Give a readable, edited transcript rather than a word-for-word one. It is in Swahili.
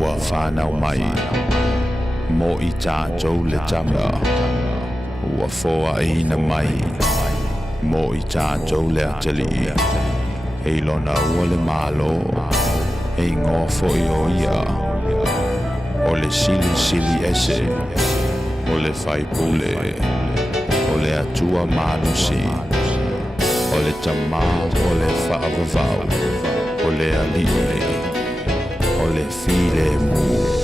ua whanau mai mo I tātou le tama ua foa ina mai mo I tātou le atali hei lona ua le malo hei ngō foi o ia o le sili sili ese o le whaipule o le atua manusi o le tamā o le whaavavau o le ali'e o le file mu